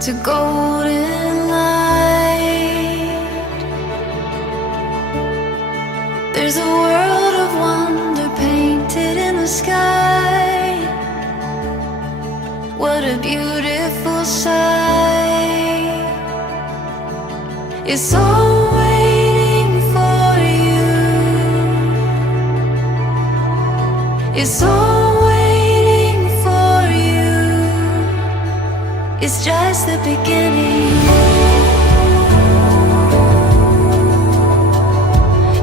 to golden light. There's a world of wonder painted in the sky. What a beautiful sight. It's all waiting for you. It's all waiting for you. It's just the beginning.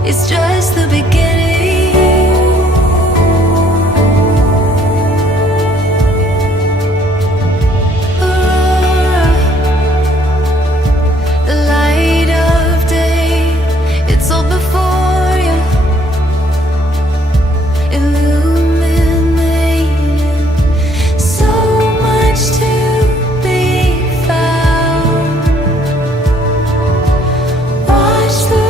It's just the beginning. Aurora, the light of day, it's all before you, illuminating. So much to be found. Watch the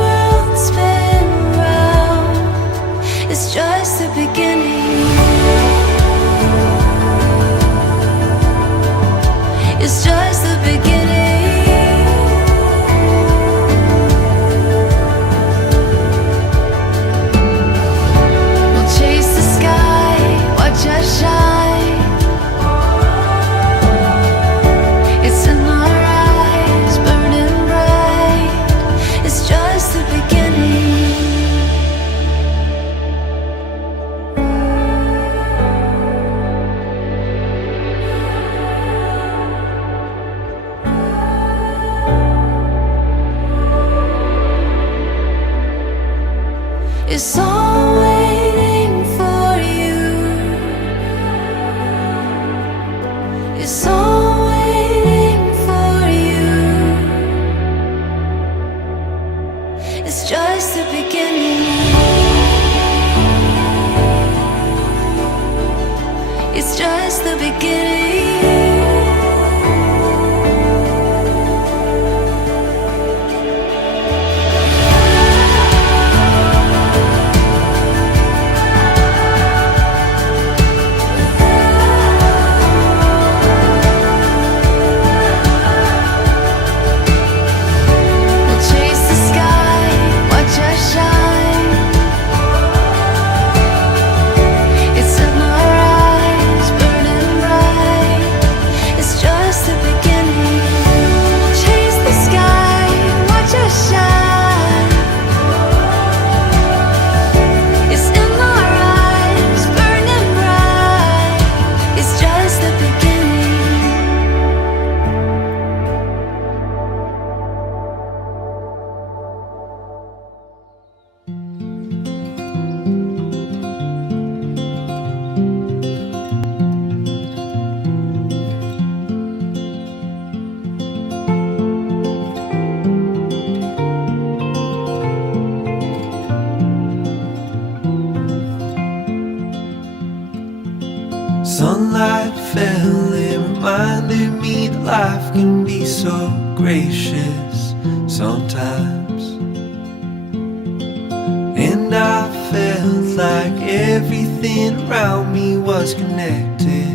world spin round. It's just the beginning. It's just the beginning. We'll chase the sky, watch us shine. It's in our eyes, burning bright. It's just the beginning. It's all waiting for you. It's all waiting for you. It's just the beginning. It's just the beginning. We'll chase the sky, watch us shine. It's in our eyes, burning bright. It's just the beginning. We'll chase the sky, watch us shine. It's in our eyes, burning bright. It's just the beginning. Sunlight fell, it reminded me that life can be so gracious sometimes. And I felt like everything around me was connected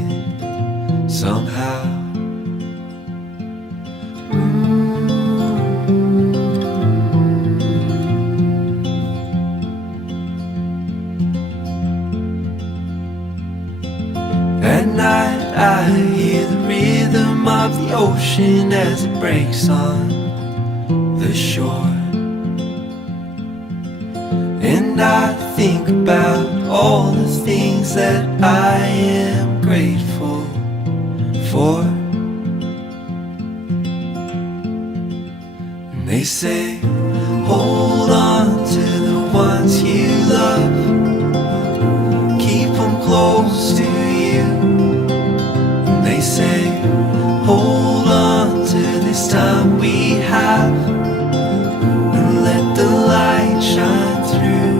somehow. At night I hear the rhythm of the ocean as it breaks on the shore. And I think about all the things that I am grateful for. And they say, hold on to the ones you love, keep them close to you. And they say, hold on to this time we have, and let the light shine through.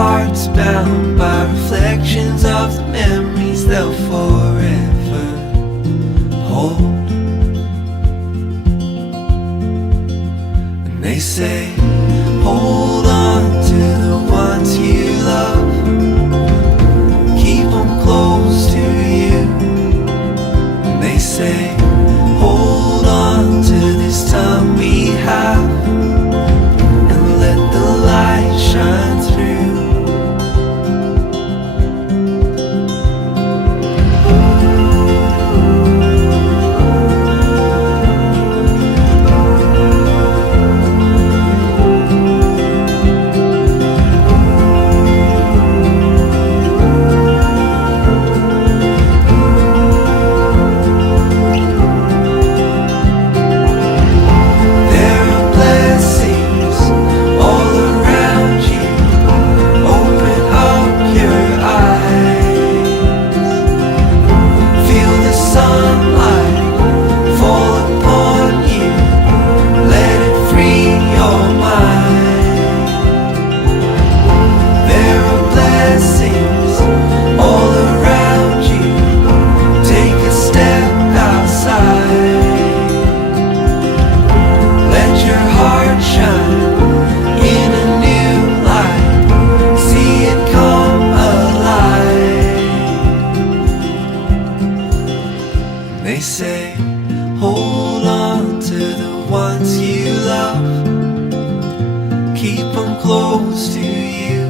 heart's bound by reflections of the memories they'll forever hold. And they say, hold on to the ones you love, keep them close to you. And they say, hold on to this time we have, and let the light shine through. They say, hold on to the ones you love, keep them close to you.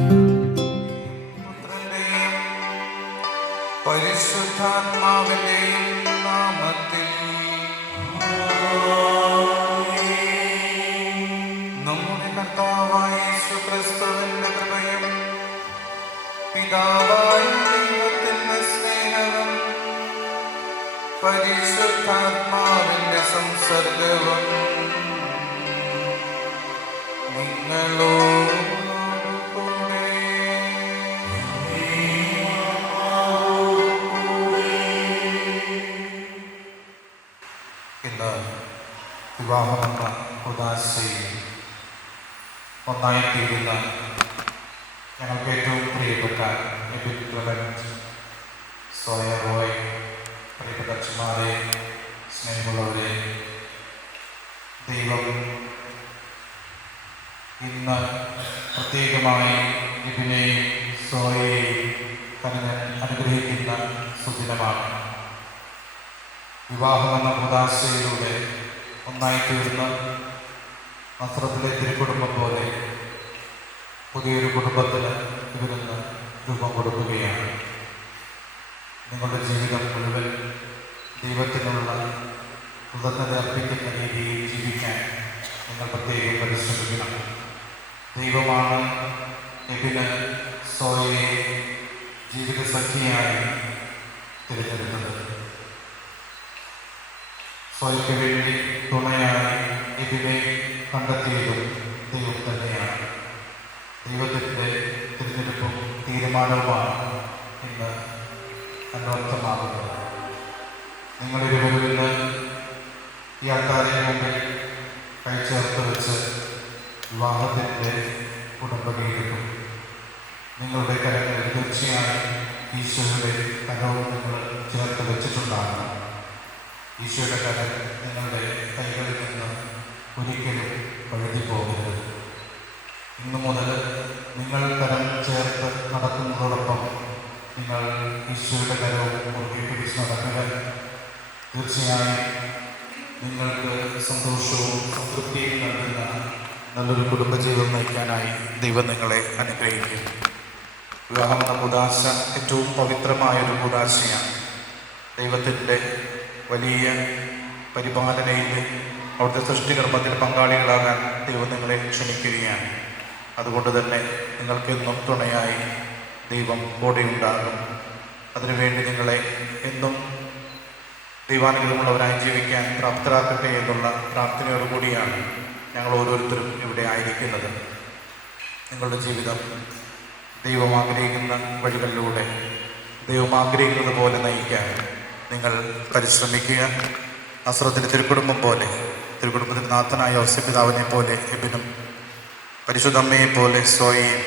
പരിശുദ്ധാത്മാവിന്റെയും നാമത്തിൽ നമ്മുടെ കർത്താവായ യേശുക്രിസ്തുവിന്റെ കൃപയും പിതാവായ ദൈവത്തിന്റെ സ്നേഹവും പരിശുദ്ധാത്മാവിന്റെ സംസർഗവും നിങ്ങളോടുകൂടെ. ഇന്ന് വിവാഹമെന്ന ഉദാശയിൽ ഒന്നായിത്തീരുന്ന ഞങ്ങൾക്ക് ഏറ്റവും പ്രിയപ്പെട്ട എബിൻ ക്ലെമന്റ്, സോയ റോയ്, പ്രിയപ്പെട്ട അച്ഛന്മാരെ, സ്നേഹമുള്ളവരെ, ദൈവം ഇന്ന് പ്രത്യേകമായി എബിനെയും സോയയെയും അനുഗ്രഹിക്കുന്ന സുദിനമാണ്. വിവാഹമെന്ന ഉദാശയിലൂടെ ഒന്നായിത്തീർന്ന നസ്രത്തിലെ തിരുക്കുടുംബം പോലെ പുതിയൊരു കുടുംബത്തിന് ഇവരിന്ന് രൂപം കൊടുക്കുകയാണ്. നിങ്ങളുടെ ജീവിതം മുഴുവൻ ദൈവത്തിനുള്ള കൃതജ്ഞത അർപ്പിക്കുന്ന രീതിയിൽ ജീവിക്കാൻ നിങ്ങൾ പ്രത്യേകം പരിശ്രമിക്കണം. ദൈവമാണ് എബിന് സോയയെ ജീവിത സഖിയായി തിരഞ്ഞെടുത്തത്. സോയയ്ക്ക് വേണ്ടി തുണയായി എബിനെ കണ്ടെത്തിയതും ദൈവം തന്നെയാണ്. ദൈവത്തിൻ്റെ തിരഞ്ഞെടുപ്പും തീരുമാനവുമാണ് ഇന്ന് അന്വർത്ഥമാകുന്നത്. നിങ്ങളിരുവരും ഇന്ന് ഈ അൾത്താരയ്ക്ക് മുമ്പിൽ കൈചേർത്ത് വെച്ച് വിവാഹത്തിൻ്റെ ഉടമ്പടിയെടുക്കും. നിങ്ങളുടെ കരങ്ങളിൽ തീർച്ചയായും ഈശോയുടെ കരവും നിങ്ങൾ ചേർത്ത് വെച്ചിട്ടുണ്ടാകും. ഈശോയുടെ കരം നിങ്ങളുടെ കൈകളിൽ നിന്ന് ഒരിക്കലും വഴുതി പോകരുത്. ഇന്നു മുതൽ നിങ്ങൾ കരം ചേർത്ത് നടക്കുന്നതോടൊപ്പം നിങ്ങൾ ഈശോയുടെ കരവും മുറുകെ പിടിച്ച് നടക്കുക. തീർച്ചയായും നിങ്ങൾക്ക് സന്തോഷവും സംതൃപ്തിയും നൽകുന്ന നല്ലൊരു കുടുംബജീവിതം നയിക്കാനായി ദൈവം നിങ്ങളെ അനുഗ്രഹിക്കും. വിവാഹമെന്ന കൂദാശ ഏറ്റവും പവിത്രമായൊരു കൂദാശയാണ്. ദൈവത്തിൻ്റെ വലിയ പരിപാലനയിൽ അവിടുത്തെ സൃഷ്ടികർമ്മത്തിൽ പങ്കാളികളാകാൻ ദൈവം നിങ്ങളെ ക്ഷണിക്കുകയാണ്. അതുകൊണ്ട് തന്നെ നിങ്ങൾക്കെന്നും തുണയായി ദൈവം കൂടെയുണ്ടാകും. അതിനുവേണ്ടി നിങ്ങളെ എന്നും ദൈവാനുഗ്രഹമുള്ളവരായി ജീവിക്കാൻ പ്രാപ്തരാക്കട്ടെ എന്നുള്ള പ്രാർത്ഥനയോടുകൂടിയാണ് ഞങ്ങൾ ഓരോരുത്തരും ഇവിടെ ആയിരിക്കുന്നത്. നിങ്ങളുടെ ജീവിതം ദൈവം ആഗ്രഹിക്കുന്ന വഴികളിലൂടെ ദൈവം ആഗ്രഹിക്കുന്നത് പോലെ നയിക്കാൻ നിങ്ങൾ പരിശ്രമിക്കുക. നസ്രത്തിൻ്റെ തിരുക്കുടുംബം പോലെ, തിരുക്കുടുംബത്തിന് നാഥനായ ഔസപിതാവിനെ പോലെ എബിനും പരിശുദ്ധമ്മയെ പോലെ സോയയും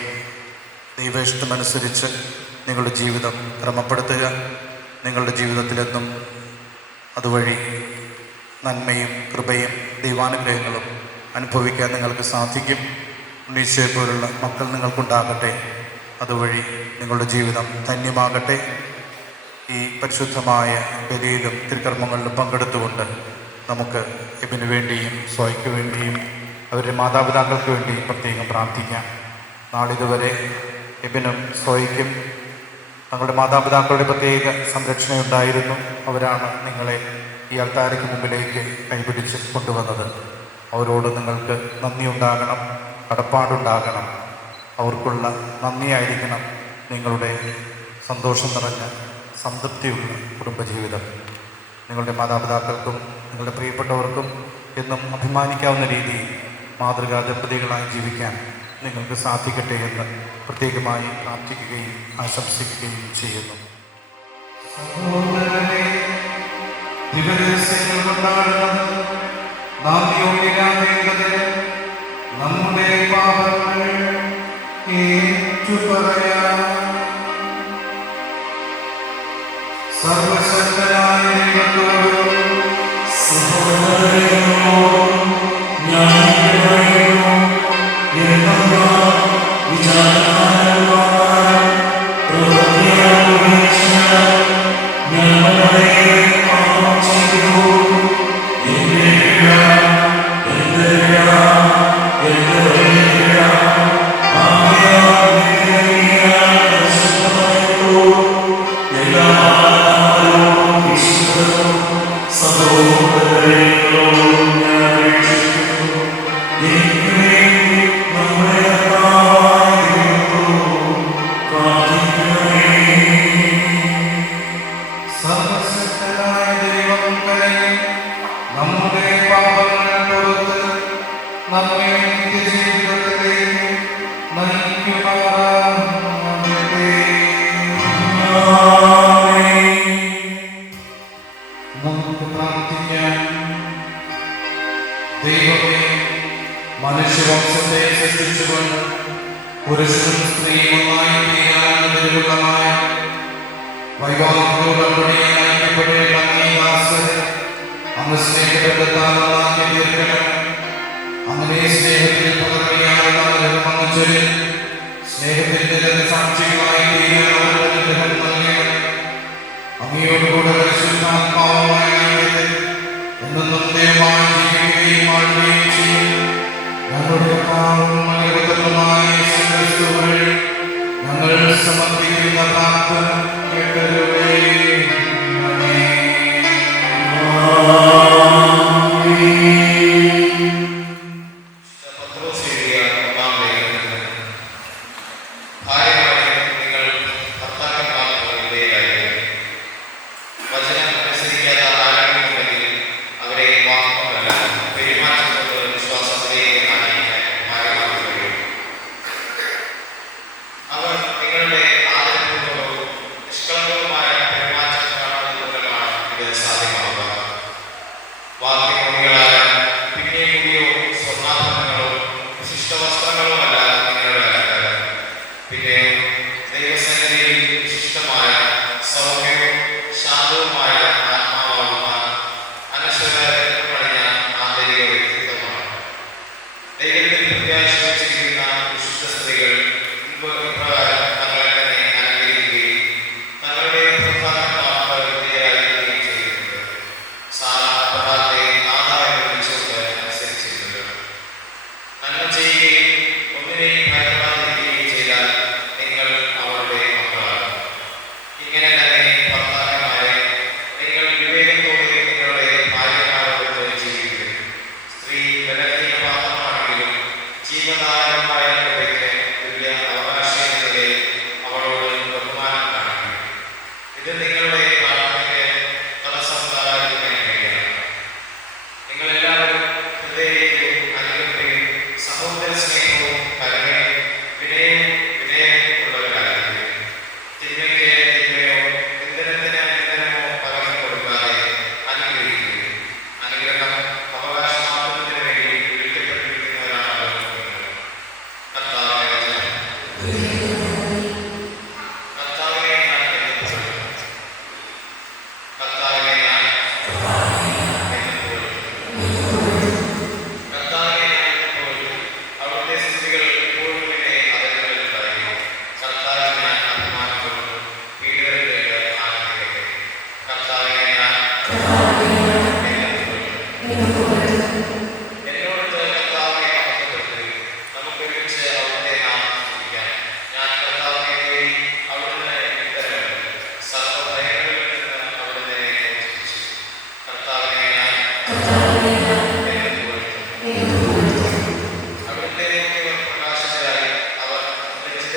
ദൈവ ഇഷ്ടമനുസരിച്ച് നിങ്ങളുടെ ജീവിതം ക്രമപ്പെടുത്തുക. നിങ്ങളുടെ ജീവിതത്തിലെന്നും അതുവഴി നന്മയും കൃപയും ദൈവാനുഗ്രഹങ്ങളും അനുഭവിക്കാൻ നിങ്ങൾക്ക് സാധിക്കും. ഉണ്ണീശോയെ പോലുള്ള മക്കൾ നിങ്ങൾക്കുണ്ടാകട്ടെ. അതുവഴി നിങ്ങളുടെ ജീവിതം ധന്യമാകട്ടെ. ഈ പരിശുദ്ധമായ ബലിയിലും തിരുക്കർമ്മങ്ങളിലും പങ്കെടുത്തുകൊണ്ട് നമുക്ക് എബിന് വേണ്ടിയും സോയ്ക്ക് വേണ്ടിയും അവരുടെ മാതാപിതാക്കൾക്ക് വേണ്ടിയും പ്രത്യേകം പ്രാർത്ഥിക്കാം. നാളിതുവരെ എബിനും സോയ്ക്കും തങ്ങളുടെ മാതാപിതാക്കളുടെ പ്രത്യേക സംരക്ഷണയുണ്ടായിരുന്നു. അവരാണ് നിങ്ങളെ ഈ അൾത്താരയ്ക്ക് മുമ്പിലേക്ക് കൈപിടിച്ച് കൊണ്ടുവന്നത്. അവരോട് നിങ്ങൾക്ക് നന്ദിയുണ്ടാകണം, കടപ്പാടുണ്ടാകണം. അവർക്കുള്ള നന്ദിയായിരിക്കണം നിങ്ങളുടെ സന്തോഷം നിറഞ്ഞ സംതൃപ്തിയുള്ള കുടുംബജീവിതം. നിങ്ങളുടെ മാതാപിതാക്കൾക്കും നിങ്ങളുടെ പ്രിയപ്പെട്ടവർക്കും എന്നും അഭിമാനിക്കാവുന്ന രീതിയിൽ മാതൃകാ ദമ്പതികളായി ജീവിക്കാൻ നിങ്ങൾക്ക് സാധിക്കട്ടെ എന്ന് പ്രത്യേകമായി പ്രാർത്ഥിക്കുകയും ആശംസിക്കുകയും ചെയ്യുന്നു. നമ്മുടെ പാപങ്ങൾ ഏറ്റുപറയാം. സർവശക്തനായ ദൈവത്തോടും സഹോദരങ്ങളോടും ഞാൻ മനുഷ്യവംശത്തെ സൃഷ്ടിച്ചുകൊണ്ട് പുരുഷനും സ്ത്രീയും ഒന്നായി തീരാനുള്ള വൈവാഹികോടമ്പടിയെ നയിക്കപ്പെടേണ്ട അംഗീകാരം അങ്ങ് സ്നേഹബന്ധത്താൽ തീർക്കണം. അങ്ങനെ സ്നേഹത്തിൽ പകർത്തിയാലുള്ള അനുഗ്രഹം ചൊല്ലി സ്നേഹത്തിന്റെ സാക്ഷികളായി തീരാൻ അനുഗ്രഹം നൽകണം. അങ്ങയോടുകൂടെ പരിശുദ്ധാത്മാവുമായി എന്നും നിത്യമായി ജീവിക്കുകയും വാഴുകയും ചെയ്യും. ഞങ്ങളുടെ ഞങ്ങൾ സമർപ്പിക്കുന്ന പ്രാർത്ഥന കേട്ടരുളേ.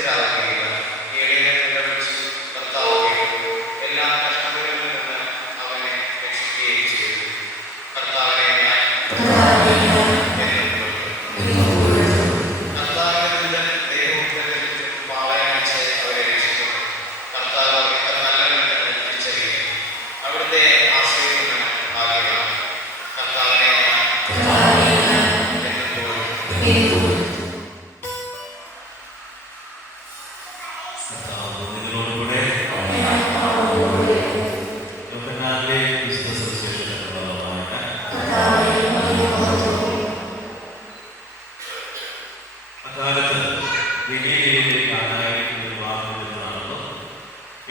നിസ്സരാകുകയില്ല. എളിയനെ വെച്ച് കർത്താവുകയും എല്ലാ കഷ്ടതകളിൽ നിന്ന് അവനെ രക്ഷിക്കുകയും ചെയ്തു. കർത്താവിനെ ഞാൻ കർത്താവിന്റെ ദൈവത്തിൽ പാളയമിച്ച് അവരെ രക്ഷിക്കും. കർത്താവ് എത്ര നല്ലവനെന്ന് തിരിച്ചറിയും. അവിടുത്തെ ആശ്രയിക്കുന്ന ഭാഗ്യമാണ്. കർത്താവിനെ ഞാൻ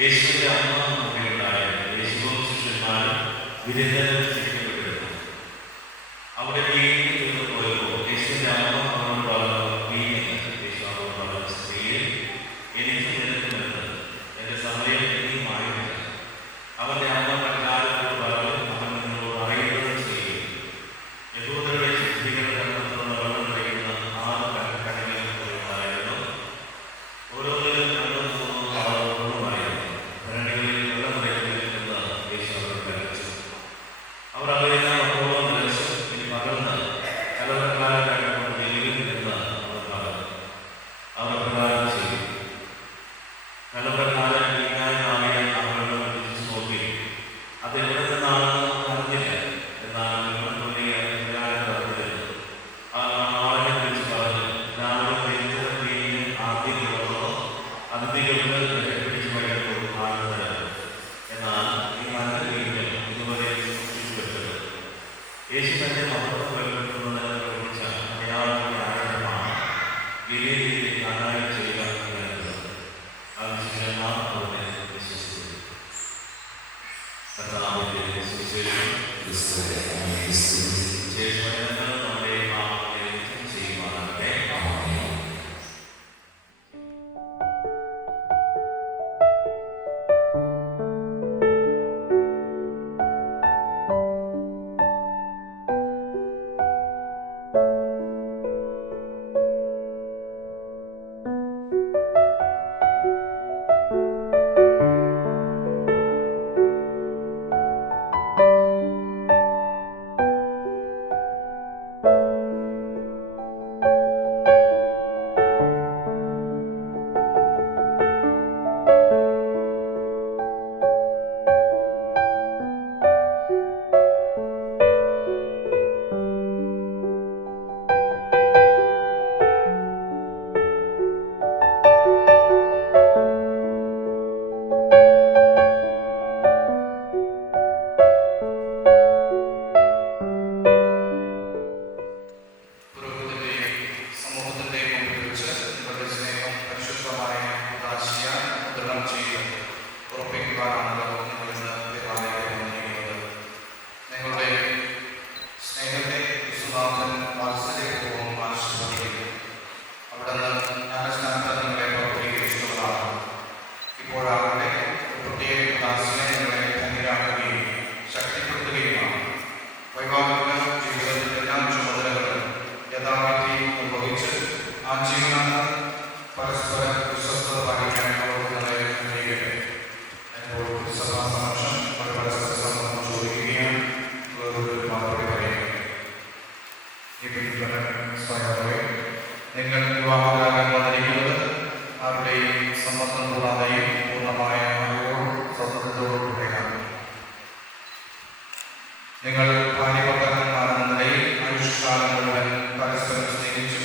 യേശുവിന്റെ അമ്മ മകനുണ്ടായ യേശുവും ശിഷ്യന്മാരും വിരുദ്ധപ്പെട്ടിരുന്നു. അവിടെ വീട്ടിൽ നിന്ന് പോയപ്പോൾ യേശുവിന്റെ അമ്മ അവനോട് പറഞ്ഞു, വീട്ടിൽ യേശു അവനോട് പറഞ്ഞു, സ്ത്രീയെ, എനിക്ക് നിനക്കുമെന്ന് എന്റെ സമയം ഇനിയുമായിട്ടില്ല. അവന്റെ അമ്മ മറ്റാരോട് പറഞ്ഞു, അവൻ നിങ്ങളോട് അറിയുന്നത് ചെയ്യും. യഹൂദരുടെ ശുദ്ധികളുടെ കണ്ടെത്തുന്ന വെള്ളം കഴിക്കുന്ന 6 കടകളിൽ ഉണ്ടായിരുന്നു. ഓരോന്നിലും 2-3 ആളുകളുമായിരുന്നു. ഭരണികളിൽ വെള്ളം നിറയ്ക്കുന്നതിൽ യേശു അവരെ കൽപ്പിച്ചു. അവർ അവരെല്ലാം അപ്പോഴും നിലച്ചു. ഇനി പകർന്ന് കലവറക്കാരെ കൊണ്ട് വെല്ലുവിൽ എന്ന് അവർ പറഞ്ഞു. അവർ പ്രകാരം ചെയ്തു. കലവറക്കാരൻ വീഞ്ഞായ അവരുടെ തിരിച്ചു നോക്കി. അത് എവിടെ നിന്നാണെന്ന് അറിഞ്ഞില്ല. എന്നാൽ അറിഞ്ഞിരുന്നു. ആ ആളിനെ വിളിച്ച് പറഞ്ഞു, എല്ലാവരും വീഞ്ഞ് ആദ്യം കൊള്ളുന്നതോ അതിഥികൾക്ക് പിടിച്ചു കഴിയുമ്പോൾ ആകുന്നതാണ്. എന്നാൽ ഈ നല്ല വീഞ്ഞ് ഇതുവരെ സൂക്ഷിച്ചു വെച്ചത് യേശു തന്നെ മഹത്വം പ്രകടിപ്പിക്കുന്നതിനെ പ്രവർത്തിച്ച അടയാളങ്ങളുടെ ആരംഭമാണ് വലിയ രീതിയിൽ നന്നായി ചെയ്യുക എന്നത്. ആ ശിഷ്യന്മാർ അവനെ വിശ്വസിച്ചു. കർത്താവിന്റെ സുവിശേഷം ശേഷങ്ങൾ നമ്മുടെ പാപങ്ങളെ ചെയ്യുവാനാകട്ടെ. നിങ്ങൾ വിവാഹരാഗം വന്നിരിക്കുന്നത് ആരുടെയും സമ്മതം കൂടാതെയും പൂർണ്ണമായ സ്വതന്ത്രത്തോടുകൂടിയാണ്. നിങ്ങൾ ഭാര്യഭർത്താക്കന്മാരെന്ന നിലയിൽ ആയുഷ്കാലം മുഴുവൻ പരസ്പരം സ്നേഹിച്ചു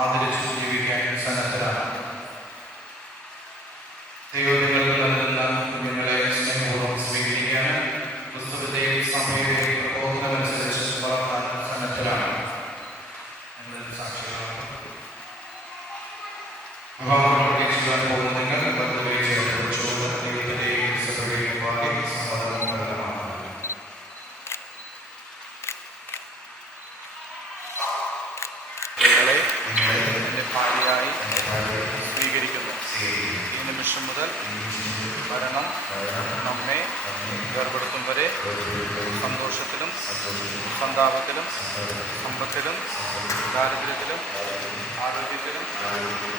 ആദരിച്ചു ജീവിക്കാൻ സന്നദ്ധരാണ്. ദൈവം നിങ്ങൾക്ക് നൽകുന്ന കുഞ്ഞുങ്ങളെ സ്നേഹപൂർവ്വം സ്വീകരിക്കാനും ക്രിസ്തുവിന്റെയും സഭയുടെയും പ്രബോധനമനുസരിച്ച് വളർത്താൻ സന്നദ്ധരാണ്. സാക്ഷികളാണ്. വിവാഹം പ്രവർത്തിക്കാൻ പോകുന്ന നിങ്ങൾ ബന്ധുക്കളെ ചേർത്തുകൊണ്ട് ദൈവത്തിന്റെയും സഭയുടെയും വാക്കിൽ സമ്മതം നൽകണം. എന്റെ ഭാര്യയായി സ്വീകരിക്കുന്നു. ഈ നിമിഷം മുതൽ മരണം നമ്മെ വേർപെടുത്തും വരെ സന്തോഷത്തിലും സന്താപത്തിലും സമ്പത്തിലും ദാരിദ്ര്യത്തിലും ആരോഗ്യത്തിലും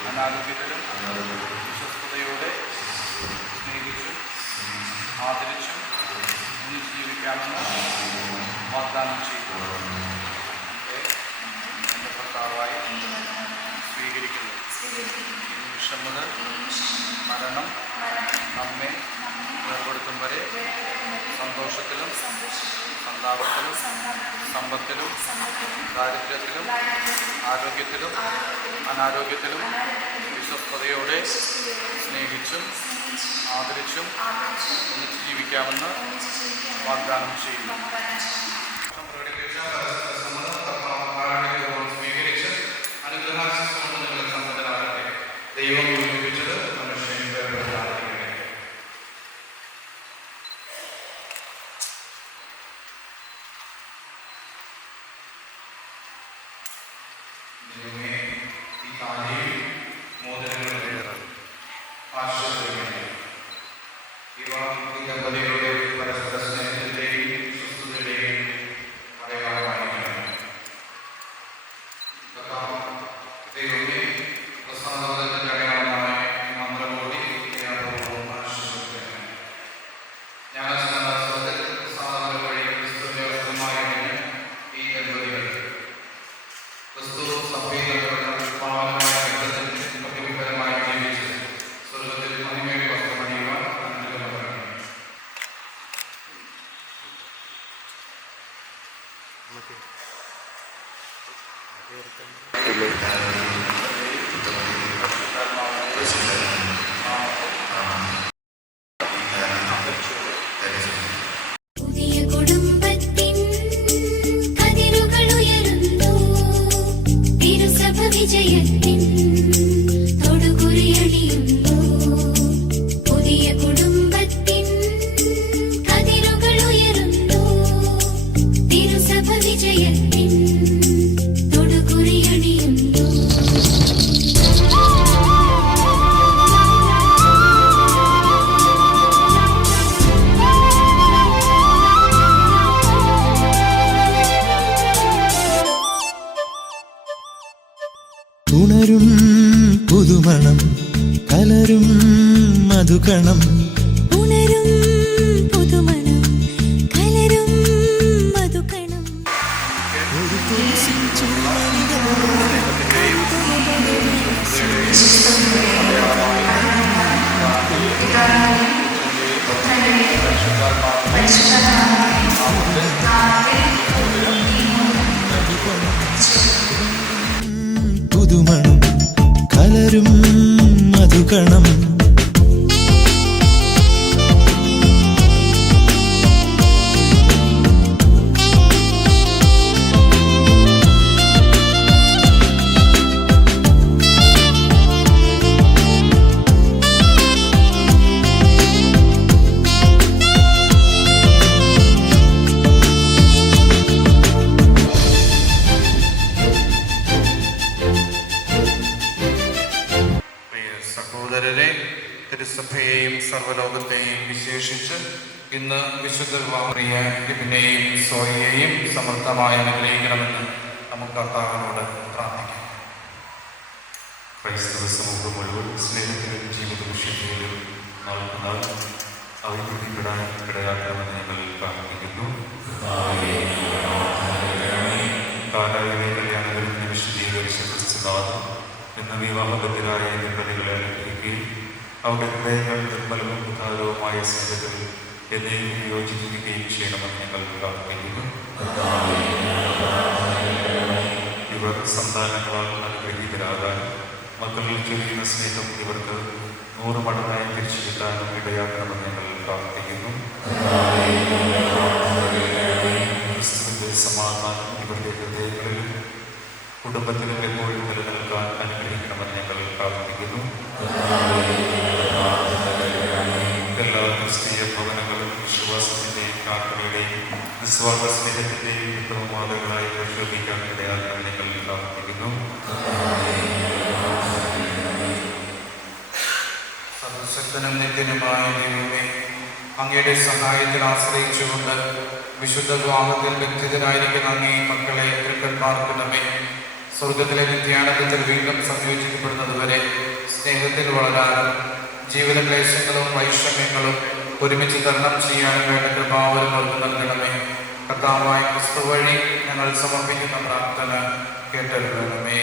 അനാരോഗ്യത്തിലും വിശ്വസ്തയോടെ സ്നേഹിച്ചും ആദരിച്ചും ഒന്നിച്ച് ജീവിക്കാമെന്ന് വാഗ്ദാനം ചെയ്തു. എൻ്റെ ഭർത്താവായി സ്വീകരിക്കുന്നു. ഈ നിമിഷം മുതൽ മരണം നമ്മെ വേർപെടുത്തും വരെ സന്തോഷത്തിലും സന്താപത്തിലും സമ്പത്തിലും ദാരിദ്ര്യത്തിലും ആരോഗ്യത്തിലും അനാരോഗ്യത്തിലും വിശ്വസ്തയോടെ സ്നേഹിച്ചും ആദരിച്ചും ഒന്നിച്ച് ജീവിക്കാമെന്ന് വാഗ്ദാനം ചെയ്യുന്നു. സ്വീകരിച്ച് അനുഗ്രഹാശിസ്സുകൊണ്ട് നിങ്ങൾ സമ്പന്നരാകട്ടെ. ദൈവം ഒരുമിപ്പിച്ചത് മനുഷ്യൻ വേർപെടുത്താതിരിക്കട്ടെ. ദൈവമേ, ഈ താലിയും മോതിരങ്ങളും ആശ്രയിക്കണമേ. ഇവ ഈ ദമ്പതികളുടെ പരസ്പര സ്നേഹത്തിന്റെയും സ്വസ്ഥതയുടെയും അടയാളമായിരിക്കണം. ദൈവമേ, പ്രസാദത്തിന്റെ അടയാളമായ ഈ മന്ത്രകോടി ദയാപൂർവ്വം ആശീർവദിക്കണമേ. ജ്ഞാനസ്നാനത്തിൽ പ്രസാദം വഴി ക്രിസ്തുവിന്റെ വസ്തുമായ ഈ ദമ്പതികൾ ക്രിസ്തു സഭയിൽ പാവനമായ ബന്ധത്തിൽ പ്രതിഫലമായി ജീവിച്ച് സ്വർഗത്തിൽ മഹിമയുടെ വസ്ത്രമണിയുവാൻ അനുഗ്രഹം. പുതിയ കുടുംബത്തിൻ കതിരുകൾ ഉയരുന്നു. തിരുസഭ വിജയത്തിൻ തൊടുകുറിയണിയുന്നു. പുതിയ കുടുംബത്തിൻ കതിരുകൾ ഉയരുന്നു. തിരുസഭ വിജയത്തിൻ തൊടുകുറിയണിയുന്നു. ഉണരും പുതുമണം കലരും മധുകണം ഉണരും പുതുമണം കലരും മധുകണം. പുതുമണം കലരും മധുകണം സഹോദരരെ, തിരുസഭയെയും സർവ്വലോകത്തെയും വിശേഷിച്ച് ഇന്ന് വിശുദ്ധ വിവാഹപ്രിയ ലിബിനെയും സോയയെയും സമർത്ഥമായി അനുഗ്രഹിക്കണമെന്ന് നമുക്ക് കർത്താവിനോട് പ്രാർത്ഥിക്കാം. ക്രൈസ്തവ സമൂഹം മുഴുവൻ സ്നേഹത്തിലും ജീവിത വിശുദ്ധിയിലും നാൾക്കുനാൾ അഭിവൃദ്ധിപ്പെടാൻ ഇടയാക്കണമെന്ന് ഞങ്ങൾ പ്രാർത്ഥിക്കുന്നു. കാലായിലെ കല്യാണത്തിന് വിശദീകരിച്ച ക്രിസ്തുനാഥം എന്ന വിവാഹബദ്ധരായ ദമ്പതികളെ അനുഗ്രഹിക്കുകയും അവരുടെ ഹൃദയങ്ങൾ നിർമ്മലവും ഉദാരവുമായ സ്നേഹത്തിൽ എന്നേക്കും യോജിപ്പിക്കുകയും ചെയ്യണമെന്ന് ഞങ്ങൾ പ്രാർത്ഥിക്കുന്നു. ഇവർ സന്താനങ്ങളാൽ അനുഗ്രഹീതരാകാൻ മക്കളിൽ ചൊരിയുന്ന സ്നേഹം ഇവർക്ക് 100 മടങ്ങായി തിരിച്ചു കിട്ടാനും ഇടയാക്കണമെന്ന് ഞങ്ങൾ പ്രാർത്ഥിക്കുന്നു. ക്രിസ്തുവിന്റെ സമാധാനം ഇവരുടെ ഹൃദയങ്ങളിലും കുടുംബത്തിലും എപ്പോഴും നിലനിൽക്കാൻ അനുഗ്രഹിക്കണമെന്ന് ഞങ്ങൾ പ്രാർത്ഥിക്കുന്നു. എല്ലാ ക്രിസ്തീയ ഭവനങ്ങളും വിശ്വാസത്തിൻ്റെയും പ്രാർത്ഥനയുടെയും നിസ്വാർത്ഥ സ്നേഹത്തിൻ്റെയും ഉത്തമമാതകളായി പരിശോധിക്കാൻ ഇടയാക്കാൻ ഞങ്ങൾ പ്രാർത്ഥിക്കുന്നു. സർവശക്തനും നിത്യനുമായ ദൈവമേ, അങ്ങയുടെ സഹായത്തിൽ ആശ്രയിച്ചുകൊണ്ട് വിശുദ്ധ വിവാഹത്തിൽ ബന്ധിതരായിരിക്കുന്ന അങ്ങേ മക്കളെ തൃക്കൺ പാർക്കണമേ. സ്വർഗത്തിലെ നിത്യാനന്ദത്തിൽ വീണ്ടും സംയോജിക്കപ്പെടുന്നതുവരെ സ്നേഹത്തിൽ വളരാനും ജീവിത ക്ലേശങ്ങളും വൈഷമ്യങ്ങളും ഒരുമിച്ച് തരണം ചെയ്യാനും വേണ്ട കൃപാവരം നൽകണമേ. കർത്താവായ ക്രിസ്തു വഴി ഞങ്ങൾ സമർപ്പിക്കുന്ന പ്രാർത്ഥന കേട്ടരുളണമേ.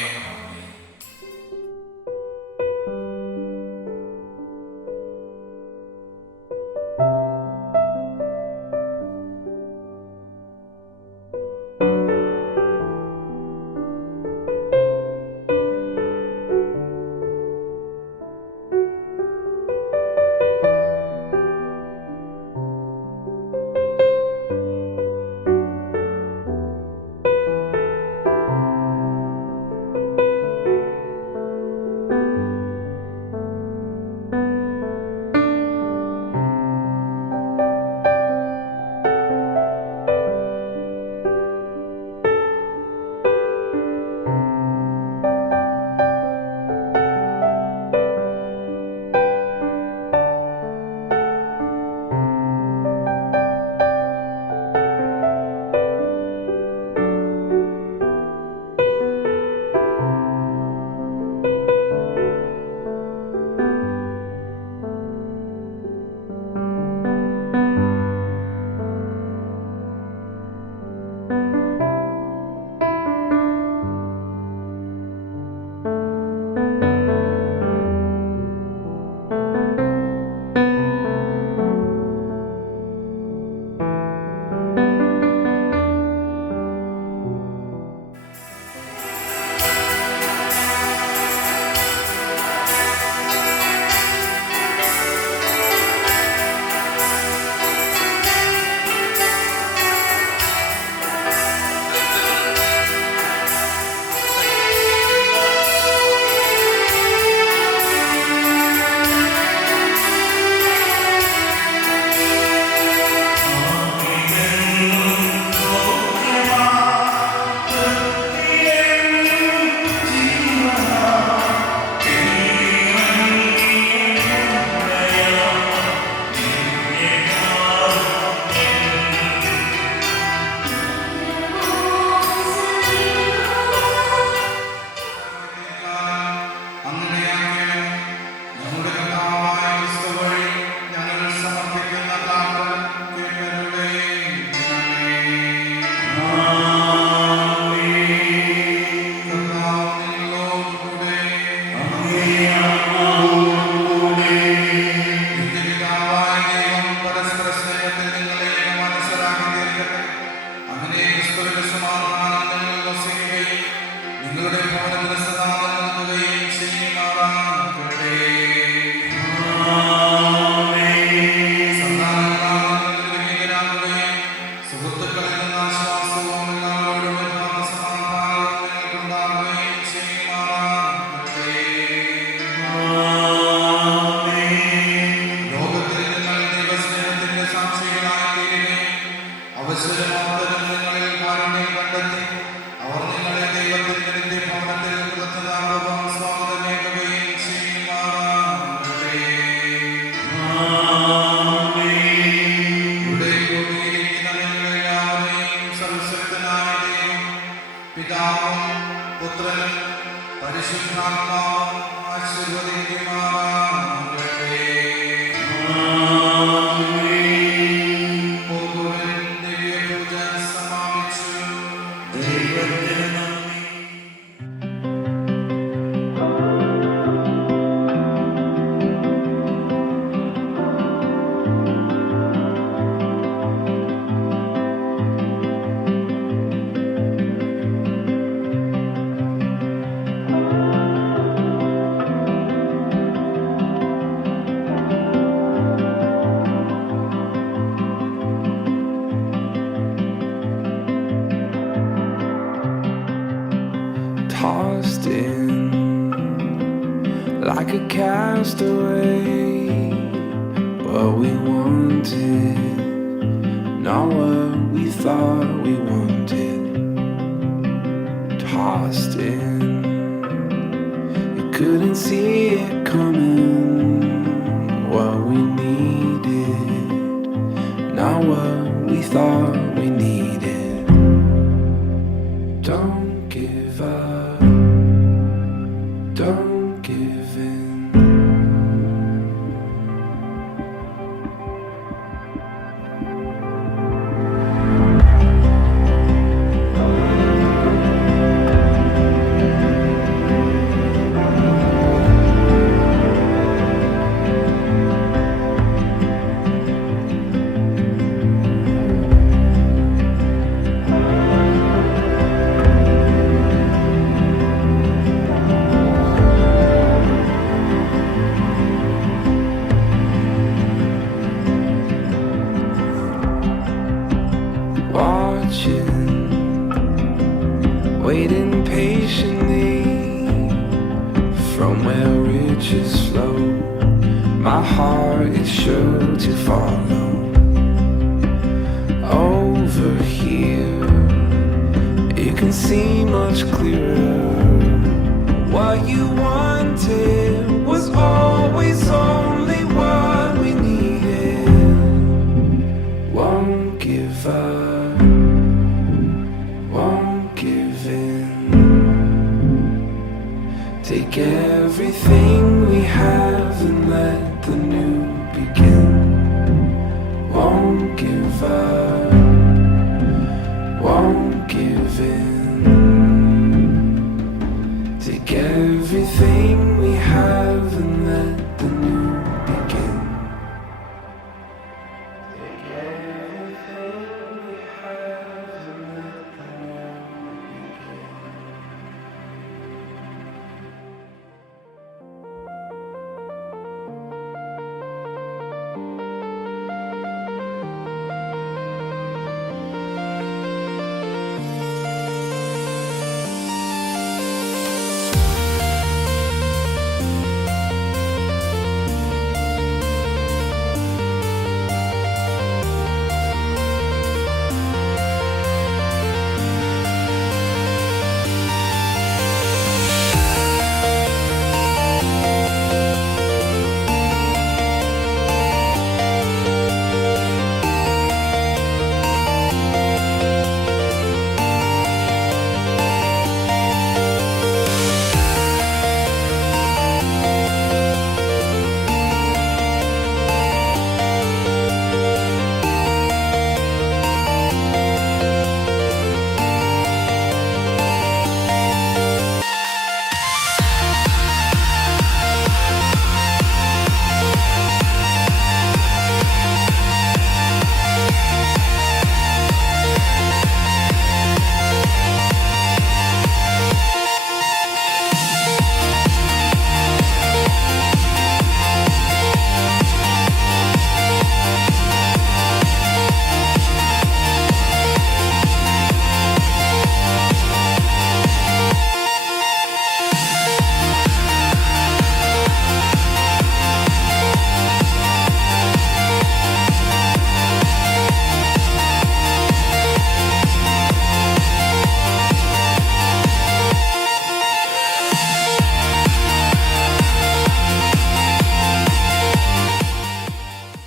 Tossed in like a castaway, what we wanted, not what we thought we wanted. Tossed in, you couldn't see it coming. my heart is sure to follow. Over here, you can see much clearer. What you wanted was always only what we needed. Won't give up, won't give in. Take everything we have and let the new begin. Won't give up, won't give in. Take everything we have and let the new begin. Take everything we have and let the new begin.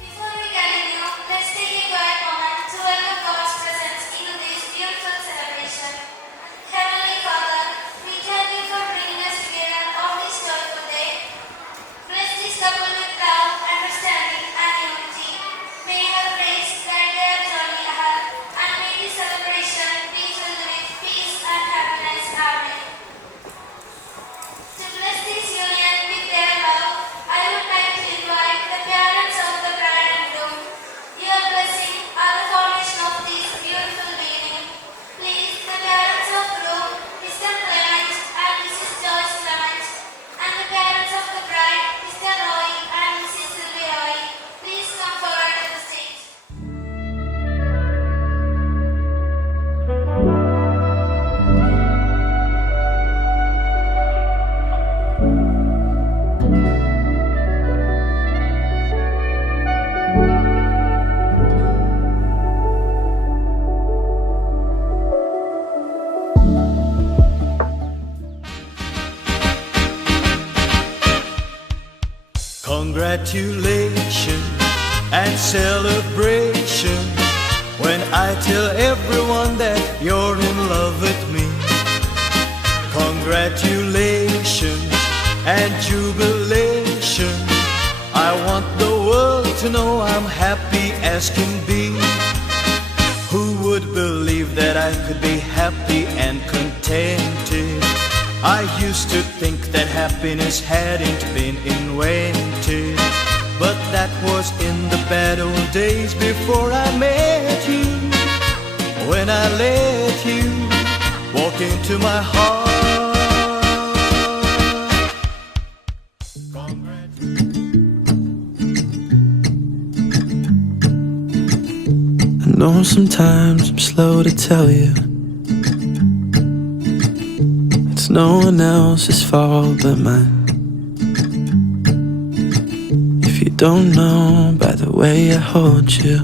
Before we continue, let's take a quiet moment to welcome God's presence into this beautiful celebration. Heavenly Father, we thank you for bringing us together on this joyful day. Bless this couple with love, understanding, and unity. May your grace guide their journey ahead, and may this celebration be filled with peace and happiness. Amen. To bless this union with their love, I would like to invite the parents of the bride and groom. Your blessing are the foundation of this beautiful evening. Please, the parents of groom, Mr. Clement and Mrs. Joyce Clement, and the parents of the bride, Mr. Roy and Mrs. Sylvia Roy, please come forward to the stage. Congratulations and celebration when I tell everyone that you're in love with me. Congratulations and jubilation. I want the world to know I'm happy as can be. Who would believe that I could be happy and contented? I used to think that happiness hadn't been invented, but that was in the bad old days before I met you. When I let you walk into my heart. I know sometimes I'm slow to tell you it's no one else's fault but mine. If you don't know by the way I hold you.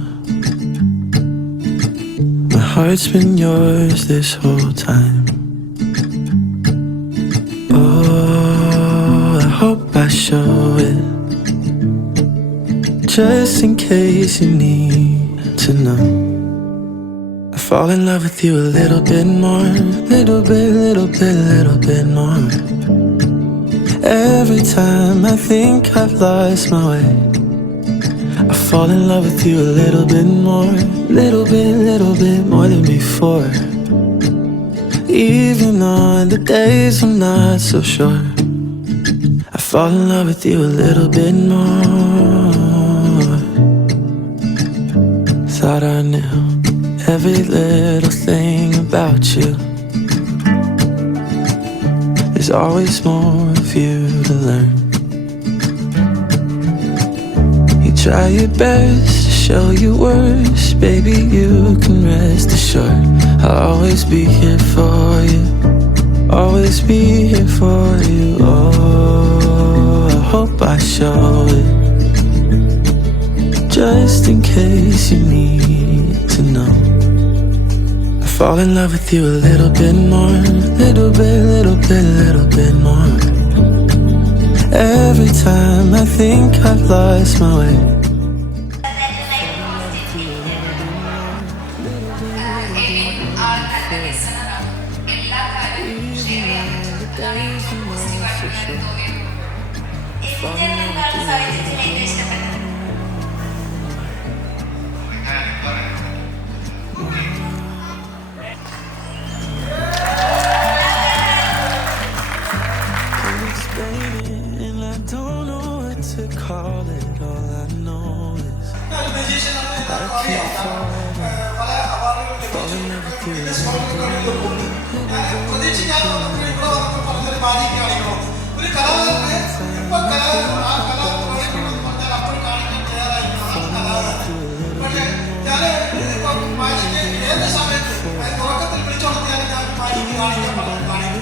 My heart's been yours this whole time. Oh, I hope I show it, just in case you need to know. I fall in love with you a little bit more, little bit more. Every time I think I've lost my way, I fall in love with you a little bit more, little bit more than before. Even on the days I'm not so sure, I fall in love with you a little bit more. Thought I knew every little thing about you. There's always more of you to learn. You try your best to show your worst, baby, you can rest assured I'll always be here for you, always be here for you. Oh, I hope I show it, just in case you need to know. I fall in love with you a little bit more, little bit more. Every time I think I've lost my way, and I don't know what to call it. All I know is I keep falling in love with you. ഒരു കലാകാരനെ ഇപ്പൊ കലാകാരൻ ആ കലാകാരൻ പറഞ്ഞാൽ അപ്പോൾ കാണിക്കാൻ തയ്യാറായിരിക്കണം കലാകാരൻ. പക്ഷേ ഞാൻ ഇപ്പം മാജിക്ക് ഏത് സമയത്ത് തുടക്കത്തിൽ വിളിച്ചോളത്തിയാലും ഞാൻ മാജിക്ക് കാണിക്കാൻ കാണിക്കും.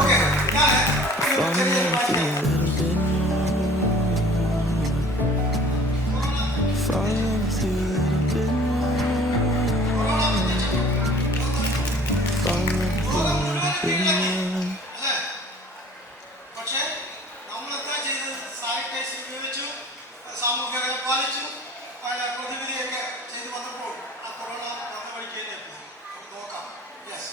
ഓക്കെ, ഞാൻ ചെറിയ പക്ഷേ നമ്മളെന്താ ചെയ്തത്? സാനിറ്റൈസർ ഉപയോഗിച്ചു, സാമൂഹ്യ അകലം പാലിച്ചു, പ്രതിവിധിയൊക്കെ ചെയ്തു വന്നപ്പോൾ ആ കൊറോണ വന്ന വഴിക്ക് നമുക്ക് നോക്കാം. യെസ്,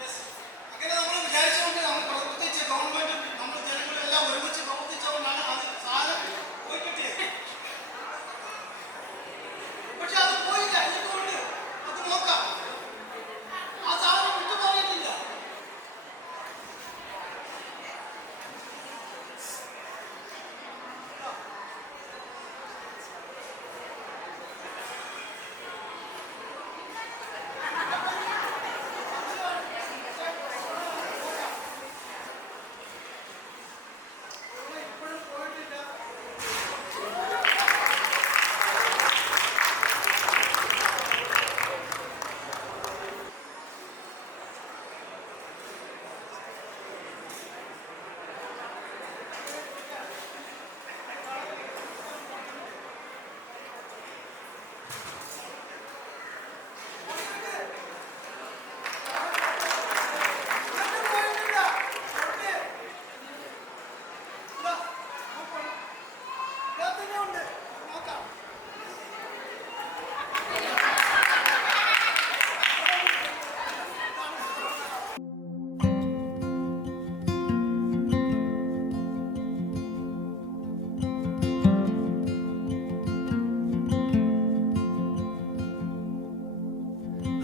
യെസ്, അങ്ങനെ നമ്മൾ വിചാരിച്ചുകൊണ്ട് നമ്മൾ പ്രവർത്തിച്ച ഗവൺമെന്റും നമ്മൾ ജനങ്ങളും എല്ലാം ഒരുമിച്ച് പ്രവർത്തിച്ചുകൊണ്ടാണ് അത് സാധനം പോയി കിട്ടിയത്. പക്ഷെ അത് പോയില്ല. എന്തുകൊണ്ട്? അത് നോക്കാം. ആ സാധനം വിട്ടു പോയിട്ടില്ല. ഇപ്പോഴും പോയിട്ടില്ല.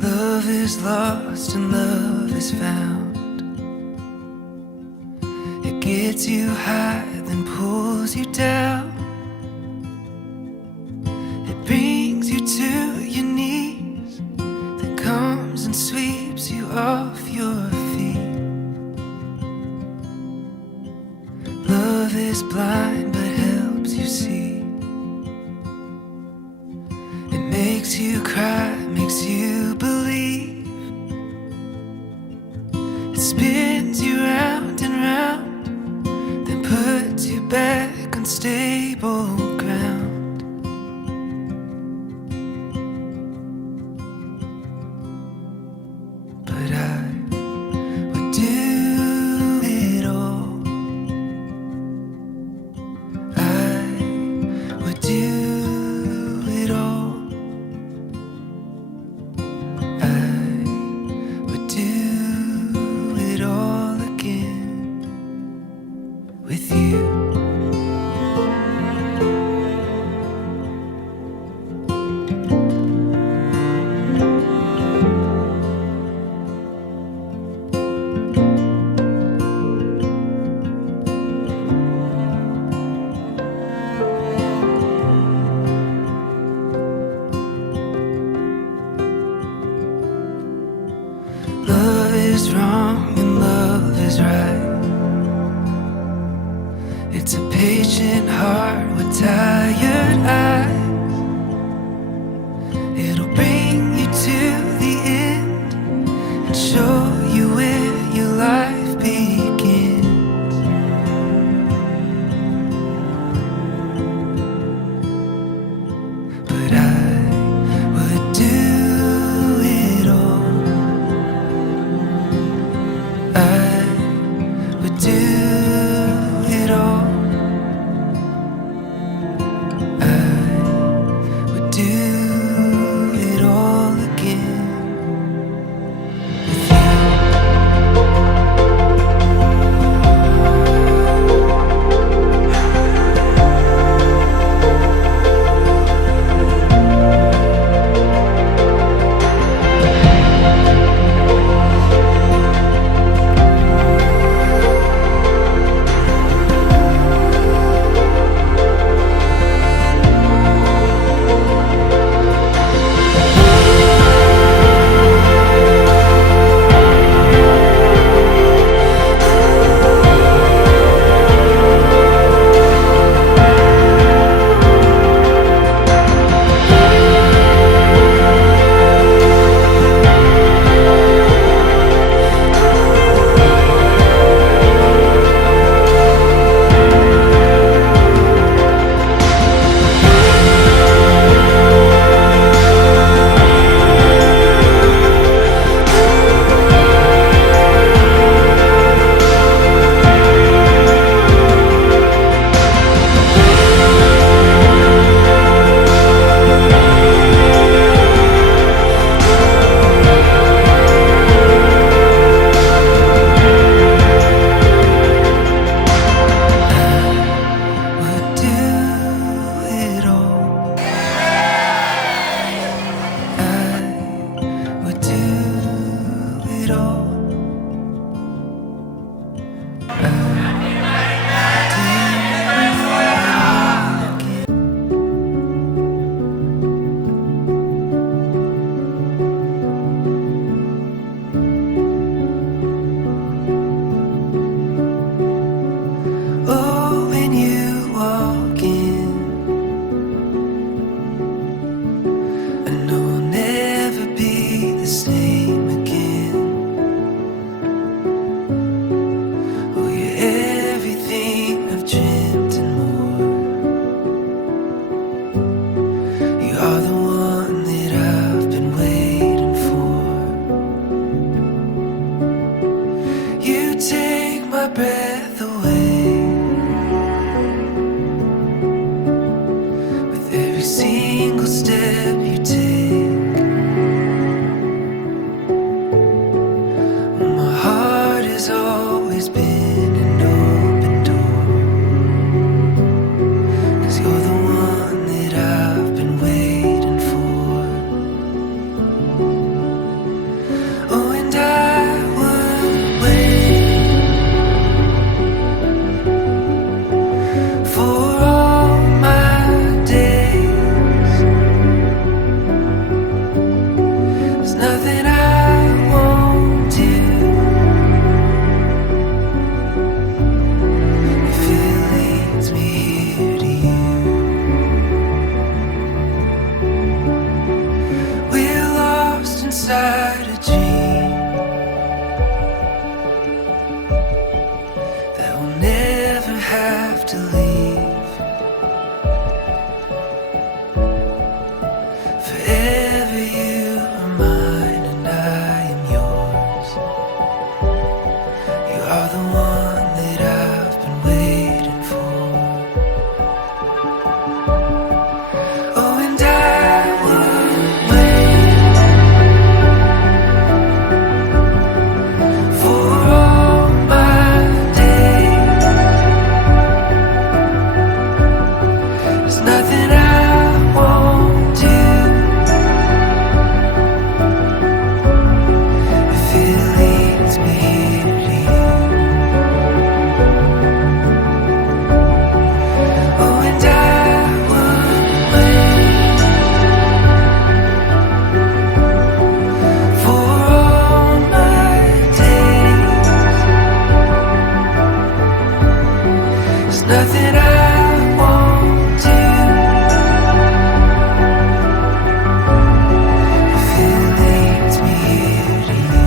Love is lost and love is found. It gets you high, then pulls you down. It brings you to your knees, then comes and sweeps you off your feet. Love is blind but helps you see. It makes you cry, makes you believe. It spins stable ground. But I would do it all. I would do it all. I would do it all again with you. Love is wrong and love is right. It's a patient heart with tired eyes. It'll bring you to the end and show you where your life begins. But I would do it all. I would do it all. I would do it all again with you. Would do it all. I would do it all. Oh, when you walk in, I know I'll never be the same again. Oh, you're everything I've dreamt and more. You are the one that I've been waiting for. You take my breath away with every single step you take. My heart has always been an open door, 'cause you're the one that I've been waiting for. Oh, and I would wait for all my days. There's nothing I won't do if it leads me here to you. We're lost inside a dream that will never have to leave. are the one that I've been waiting for. Oh, and I would wait for all my days. There's nothing I won't do if it leads me here to you. Oh, and I would wait for all my days. There's nothing I won't do if it leads me here to you.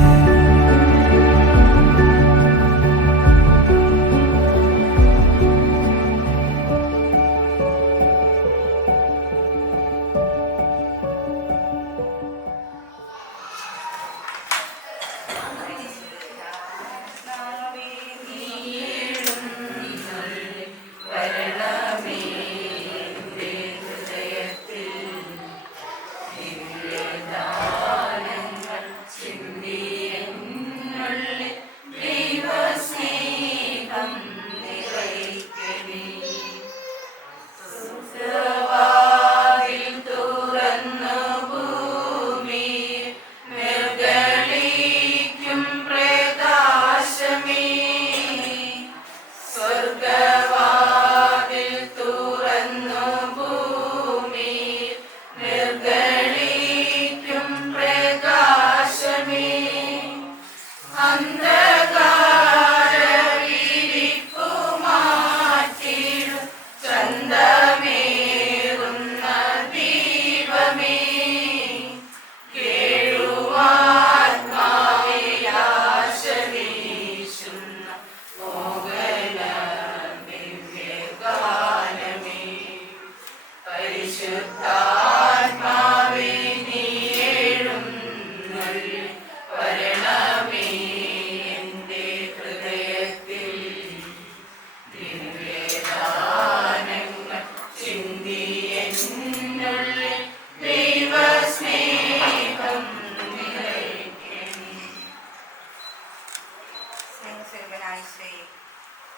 സ്നേഹസ്വരൂപനായ ഈശോയെ,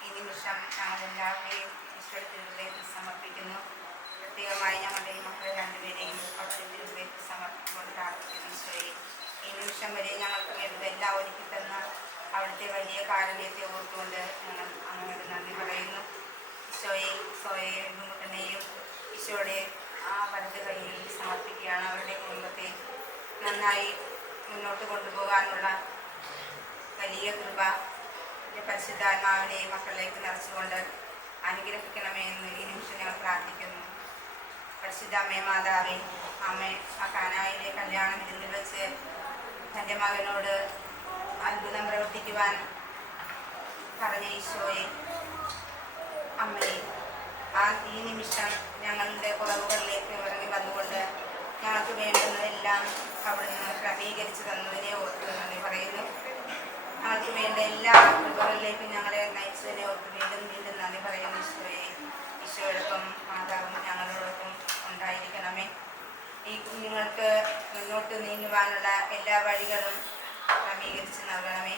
ഈ നിമിഷം ഞങ്ങളെല്ലാവരെയും ഈശോയുടെ തിരുവിലേക്ക് സമർപ്പിക്കുന്നു. പ്രത്യേകമായി ഞങ്ങളുടെ ഈ മക്കളെ രണ്ടുപേരെയും അവിടുത്തെ തിരുവിലേക്ക് സമർപ്പിച്ചുകൊണ്ട് പ്രാർത്ഥിക്കുന്നു. ഈശോയെ, ഈ നിമിഷം വരെ ഞങ്ങൾക്ക് വേണ്ടതെല്ലാം ഒരുക്കി തന്ന അവിടുത്തെ വലിയ കാരുണ്യത്തെ ഓർത്തുകൊണ്ട് ഞങ്ങൾ അങ്ങോട്ട് നന്ദി പറയുന്നു. ഈശോയെ, സോയയും ഈശോയുടെ ആ വലത് കൈയിൽ സമർപ്പിക്കുകയാണ്. അവരുടെ കുടുംബത്തെ നന്നായി മുന്നോട്ട് കൊണ്ടുപോകാനുള്ള വലിയ കൃപ പരിശുദ്ധാത്മാവിനെ മക്കളിലേക്ക് നിറച്ചുകൊണ്ട് അനുഗ്രഹിക്കണമേ എന്ന് ഈ നിമിഷം ഞങ്ങൾ പ്രാർത്ഥിക്കുന്നു. പരിശുദ്ധ അമ്മേ മാതാവേ, അമ്മ ആ കാനായിലെ കല്യാണ വിരുന്നിൽ വെച്ച് തൻ്റെ മകനോട് അത്ഭുതം പ്രവർത്തിക്കുവാൻ പറഞ്ഞ ഈശോയെ, അമ്മയെ ഈ നിമിഷം ഞങ്ങളുടെ കുറവുകളിലേക്ക് ഇറങ്ങി വന്നുകൊണ്ട് ഞങ്ങൾക്ക് വേണ്ടുന്നതെല്ലാം അവിടുന്ന് ക്രമീകരിച്ച് തന്നതിനെ ഓർത്ത് നന്ദി പറയുന്നു. ഞങ്ങൾക്ക് വേണ്ട എല്ലാ കൃപകളിലേക്കും ഞങ്ങളെ നയിച്ചതിനെ ഓർത്ത് വീണ്ടും വീണ്ടും നന്ദി പറയുന്നു. ഈശോയെ, ഈശോയോടൊപ്പം മാതാവും ഞങ്ങളോടൊപ്പം ഉണ്ടായിരിക്കണമേ. ഈ കുഞ്ഞുങ്ങൾക്ക് മുന്നോട്ട് നീങ്ങുവാനുള്ള എല്ലാ വഴികളും ക്രമീകരിച്ച് നൽകണമേ.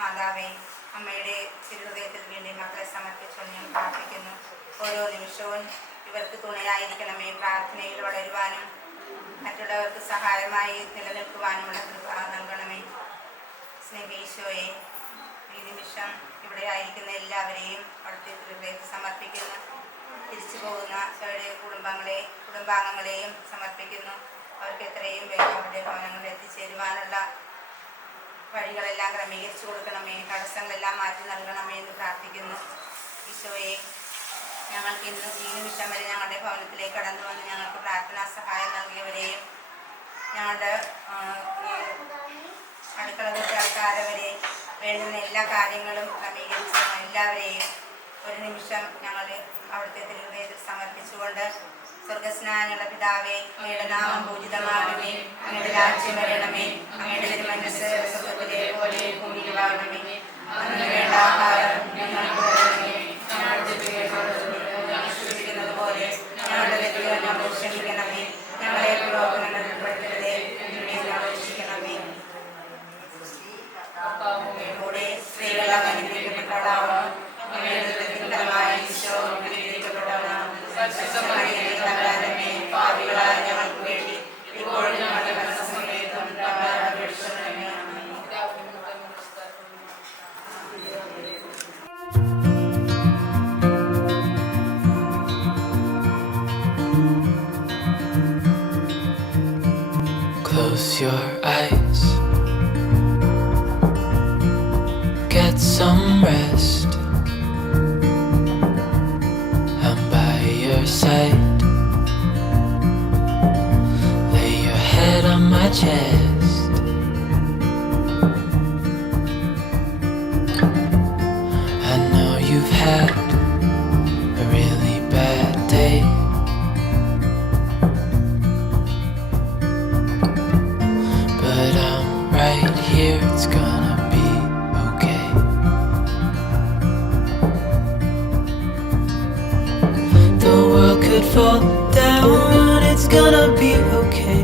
മാതാവേ, അമ്മയുടെ തിരുഹൃദയത്തിൽ വേണ്ടി മക്കളെ സമർപ്പിച്ചുകൊണ്ട് ഞാൻ പ്രാർത്ഥിക്കുന്നു. ഓരോ നിമിഷവും ഇവർക്ക് തുണയായിരിക്കണമേ. പ്രാർത്ഥനയിൽ വളരുവാനും മറ്റുള്ളവർക്ക് സഹായമായി നിലനിൽക്കുവാനുമുള്ള കൃപ നൽകണമേ. സ്നേഹീശോയെ, ഈ നിമിഷം ഇവിടെ ആയിരിക്കുന്ന എല്ലാവരെയും അവിടുത്തെ തിരുഹൃദയത്തിൽ സമർപ്പിക്കുന്നു. തിരിച്ചു പോകുന്ന അവരുടെ കുടുംബാംഗങ്ങളെയും സമർപ്പിക്കുന്നു. അവർക്ക് എത്രയും വേഗം അവരുടെ ഭവനങ്ങളിൽ എത്തിച്ചേരുവാനുള്ള വഴികളെല്ലാം ക്രമീകരിച്ചു കൊടുക്കണമേ. തടസ്സങ്ങളെല്ലാം മാറ്റി നൽകണമേ എന്ന് പ്രാർത്ഥിക്കുന്നു. ഈശോയെ, ഞങ്ങൾക്ക് ഇന്ന് ഈ നിമിഷം വരെ ഞങ്ങളുടെ ഭവനത്തിലേക്ക് കടന്നു വന്ന് ഞങ്ങൾക്ക് പ്രാർത്ഥനാ സഹായം നൽകിയവരെയും ഞങ്ങളുടെ അടുക്കള തൊട്ടാൾക്കാരെ വരെ വേണ്ടുന്ന എല്ലാ കാര്യങ്ങളും ക്രമീകരിച്ച് എല്ലാവരെയും ഒരു നിമിഷം ഞങ്ങൾ അവിടുത്തെ തിരുഹൃദയത്തിൽ സമർപ്പിച്ചുകൊണ്ട് സ്വർഗസ്നാനുള്ള പിതാവേ, അങ്ങയുടെ നാമം പൂജിതമാകണമേ, അങ്ങയുടെ രാജ്യം വരണമേ, അങ്ങയുടെ തിരുമനസ്സ് സ്വർഗ്ഗത്തിലെ പോലെ ഭൂമിയിലും കൃപയുണ്ടാകണമേ. അന്ന് വേണ്ട ആഹാരം ഞങ്ങൾക്ക് തരണമേ. ഞങ്ങളുടെ തെറ്റുകളോട് ഞങ്ങൾ ക്ഷമിക്കുന്നത് പോലെ ഞങ്ങളുടെ തെറ്റുകൾ ഞങ്ങളോട് ക്ഷമിക്കണമേ. ഞങ്ങളെ പ്രലോഭനങ്ങളിൽ ഉൾപ്പെടുത്തരുതേ, തിന്മയിൽ നിന്ന് ഞങ്ങളെ രക്ഷിക്കണമേ. കൂടെ സ്ത്രീകൾ അനുഗ്രഹിക്കപ്പെട്ടവളാവുന്നു. ഫലമായ ഈശോ അനുഗ്രഹിക്കപ്പെട്ടവനാകുന്നു. തമ്പുരാനേ, പാപികളായ ഞങ്ങൾക്ക് വേണ്ടി ഇപ്പോഴും ഞങ്ങളുടെ മരണസമയത്തും തമ്പുരാനോട് അപേക്ഷിക്കണമേ. ആമേൻ. Close your eyes, get some rest. I'm by your side. Lay your head on my chest. I know you've had a really bad day. But I'm right here, it's gonna be okay. The world could fall down, it's gonna be okay.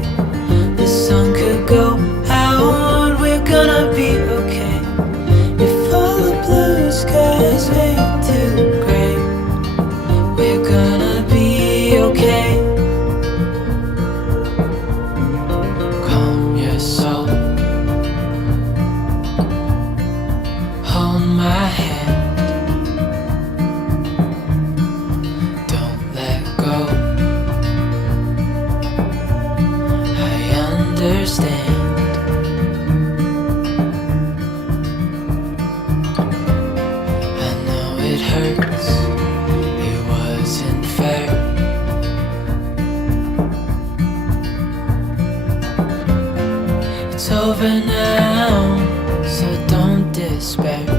The sun could go out, we're gonna be okay. If all the blue skies fade to gray, we're gonna be okay. Calm your soul, hold my hand, don't let go. I understand. I know it hurts, it wasn't fair. It's over now, so don't despair.